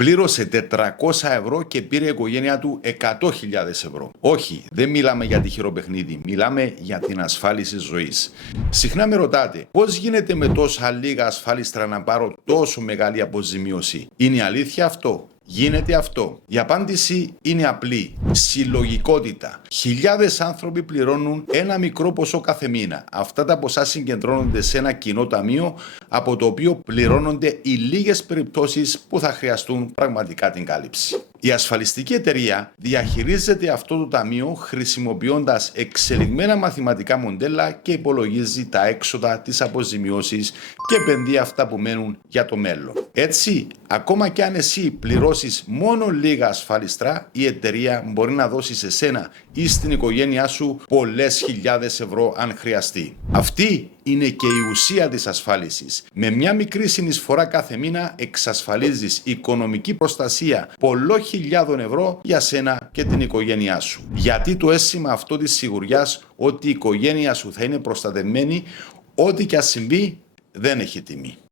πλήρωσε 400 ευρώ και πήρε η οικογένειά του 100.000 ευρώ. Όχι, δεν μιλάμε για τυχερό παιχνίδι, μιλάμε για την ασφάλιση ζωής. Συχνά με ρωτάτε, πώς γίνεται με τόσα λίγα ασφάλιστρα να πάρω τόσο μεγάλη αποζημίωση? Είναι αλήθεια αυτό? Γίνεται αυτό? Η απάντηση είναι απλή. Συλλογικότητα. Χιλιάδες άνθρωποι πληρώνουν ένα μικρό ποσό κάθε μήνα. Αυτά τα ποσά συγκεντρώνονται σε ένα κοινό ταμείο, από το οποίο πληρώνονται οι λίγες περιπτώσεις που θα χρειαστούν πραγματικά την κάλυψη. Η ασφαλιστική εταιρεία διαχειρίζεται αυτό το ταμείο χρησιμοποιώντας εξελιγμένα μαθηματικά μοντέλα και υπολογίζει τα έξοδα, τις αποζημιώσεις και επενδύει αυτά που μένουν για το μέλλον. Έτσι, ακόμα και αν εσύ πληρώσεις μόνο λίγα ασφαλιστρά, η εταιρεία μπορεί να δώσει σε σένα ή στην οικογένειά σου πολλές χιλιάδες ευρώ αν χρειαστεί. Αυτή είναι και η ουσία της ασφάλισης. Με μια μικρή συνεισφορά κάθε μήνα εξασφαλίζεις οικονομική προστασία πολλών χιλιάδων ευρώ για σένα και την οικογένειά σου. Γιατί το αίσθημα αυτό της σιγουριάς ότι η οικογένεια σου θα είναι προστατευμένη, ό,τι και ας συμβεί, δεν έχει τιμή.